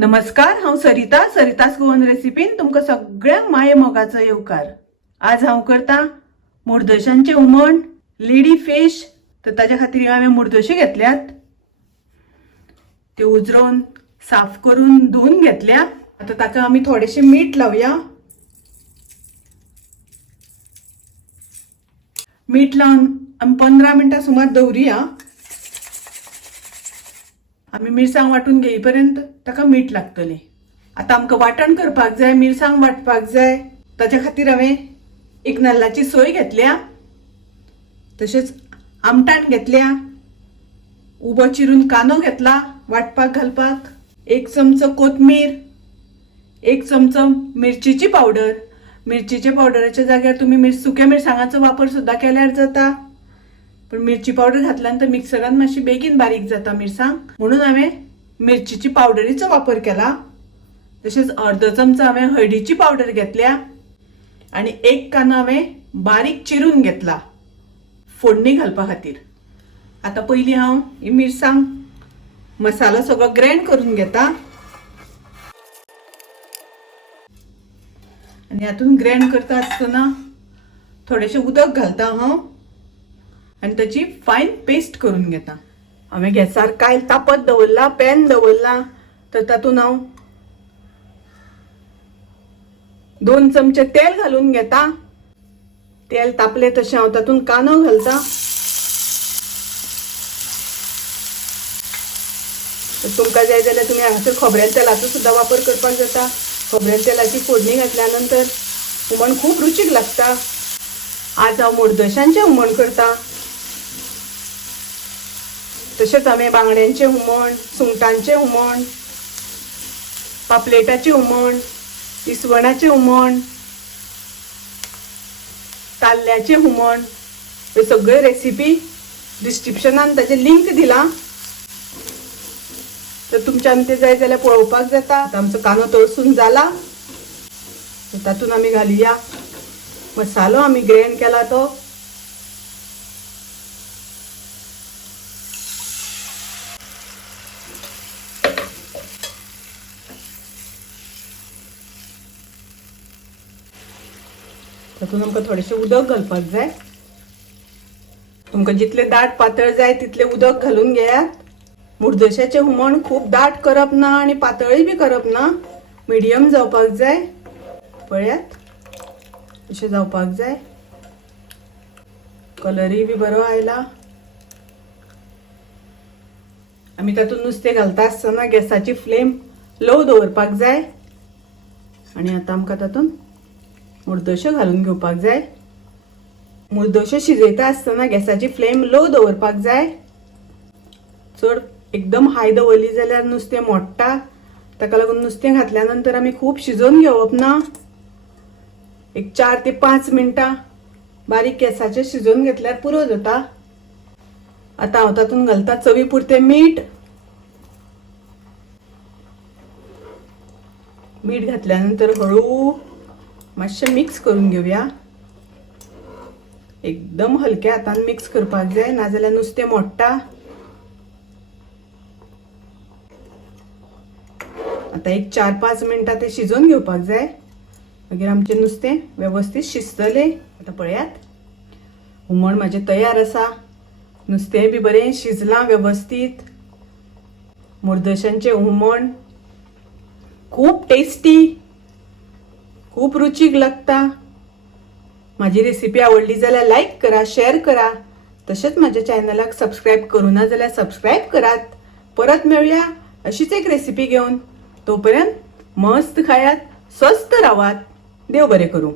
नमस्कार, हांव सरितास गोवन रेसिपीन तुमकां सगळ्यांक माये मोगाचो येवकार। आज हांव करता मुर्दोशांचे हुमण लेडी फिश। तर ताच्या खातीर हांवें मुर्दोश्यो घेतल्यात, त्यो उजरोवन साफ करून धुवन घेतल्या। आता ताका आमी थोडेशें मीठ लावया। मीठ लावन आमी 15 मिनटां सुमार दवरुया। आमी मिरसांग वाटून घेईपर्यंत ताका मीठ लागतले। आता आमकां वाटण करपाक जाय, मिरसांग वाटपाक जाय, ताच्या खातीर हांवें एक नाल्लाची सोय घेतल्या, तशेंच आमटाण घेतल्या, उबो चिरून कांदो घेतला वाटपाक घालपाक, 1 चमचो कोथमीर, 1 चमचो मिरचीची पावडर। मिरचीच्या पावडराच्या जाग्यार तुम्ही सुक्या मिरसांगाचो वापर सुद्धा केल्यार जाता, पण मिरची पावडर घातल्यानंतर मिक्सरान मातशी बेगीन बारीक जाता मिरसांग, म्हणून हांवें मिरचीची पावडरीचो वापर केला। तशेंच अर्दो चमचो हांवें हळदीची पावडर घेतल्या आणि 1 कांदो हांवें बारीक चिरून घेतला फोडणी घालपा खातीर। आता पयलीं हांव ही मिरसांग मसालो सगळो ग्राइंड करून घेता आणि हातून ग्राइंड करता आसतना थोडेशें उदक घालता हांव आणि त्याची फाईन पेस्ट करून घेता। हांवें गॅसार कायल तापत दवरला, पॅन दवरला, तर तातून हांव 2 चमचे तेल घालून घेता। तेल तापले तशें हांव तातून कांदो घालता। तुमकां जाय जाल्यार तुमी हांगासर खोबऱ्याच्या तेलाचो सुद्धा वापर करपाक जाता। खोबऱ्याच्या तेलाची फोडणी घातल्यानंतर हुमण खूब रुचीक लागता। आज हांव मुर्दोशांचें हुमण करता। तशेंच हांवें बांगड्यांचें हुमण, सुंगटांचें हुमण, पापलेटाचें हुमण, इसवणाचें हुमण, ताल्ल्याचें हुमण, हे सगळे रेसिपी डिस्क्रिप्शनान ताचे लिंक दिला, तर तुमच्यान ते जाय जाल्यार पळोवपाक जाता। आमचो कांदो तळसून जाला, तातून आमी घालुया मसालो आमी ग्राइंड केला तो। तातून आमकां थोडेशें उदक घालपाक जाय। तुमकां जितले दाट पातळ जाय तितले उदक घालून घेयात। मुर्दोशाचें हुमण खूब दाट करप ना आणि पातळय बी करप ना, मिडियम जावपाक जाय। पळयात अशें जावपाक जाय। कलरय बी बरो आयला। आमी तातून नुस्तें घालता आसतना गॅसाची फ्लेम लो दवरपाक जाय आणि आता आमकां तातून मुर्दोश्यो घालून घेवपाक जाय। मुर्दोश्यो शिजयता आसतना गॅसाची फ्लेम लो दवरपाक जाय। चड एकदम हाय दवरली जाल्यार नुस्तें मोडटा, ताका लागून नुस्तें घातल्यानंतर आमी खूब शिजोवन घेवप ना। एक 4 ते 5 मिनटां बारीक गॅसाचेर शिजोवन घेतल्यार पुरो जाता। आता हांव तातून घालता चवी पुरतें मीठ। मीठ घातल्यानंतर हळू मातशें मिक्स करून घेवया। एकदम हलक्या हातान मिक्स करपाक जाय, नाजाल्यार नुस्तें मोडटा। आता एक 4-5 मिनटां ते शिजोवन घेवपाक जाय, मागीर आमचें नुस्तें वेवस्थीत शिजतलें। आता पळयात हुमण म्हाजें तयार आसा। नुस्तें बी बरें शिजलां वेवस्थीत। मुर्दोशांचें हुमण खूब टेस्टी, खूब रुचीक लागता। माझी रेसिपी आवडली जाल्यार लाईक करा, शेअर करा, तशेंच माझ्या चॅनलाक सबस्क्राईब करूना जाल्यार सबस्क्राईब करात। परत मेळुया अशीच एक रेसिपी घेऊन। तोपर्यंत मस्त खायात, स्वस्त रावात। देव बरें करूं।